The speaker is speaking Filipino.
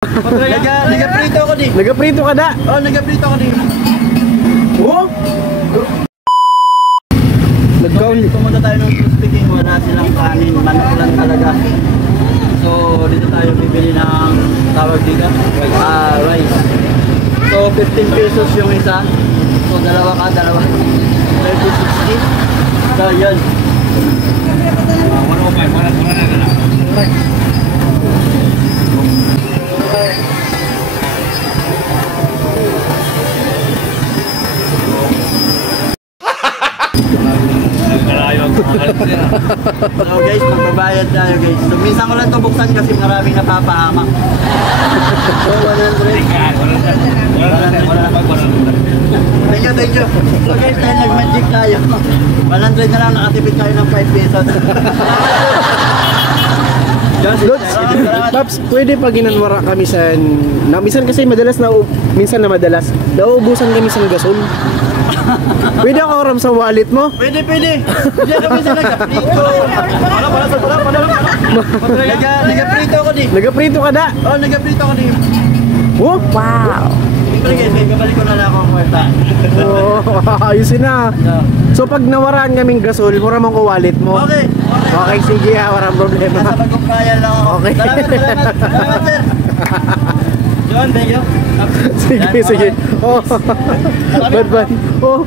Nagaprito ako di. Nagaprito ka da? Oh, nagaprito ako di. Oh? Pumunta tayo ng speaking, wala silang kanin, manok lang talaga. So, dito tayo bibili ng tawag dito, rice. So, 15 pesos yung isa. So, dalawa ka, 30-60. So, yun. 105, wala na lang. So guys, magbabayad tayo guys. So minsan ko lang ito buksan kasi maraming napapahamak. So 100. Thank you. So guys, tayo nag-magic tayo. 100 na lang, nakatipid tayo ng 5 pesos. Lods, Paps, pwede pag ginanwara kami sa... minsan kasi madalas nauubusan kami sa gasol. Pwede ako oram sa wallet mo? Pwede. Hindi kami sa nagaprito. Nagaprito ako di. Nagaprito ka da? Oh, nagaprito ako di. Oh? Wow! Kabalik ko na lang akong kwarta. Oh, ayusin na. So pag nawaraan kaming gasol, mura mo ko wallet mo? Okay. Okay, sige ha, walang problema. Nasa pagkumpayan lang ako. Okay. Salamat sir. John, thank you. Sige. Oh. Bye. Oh.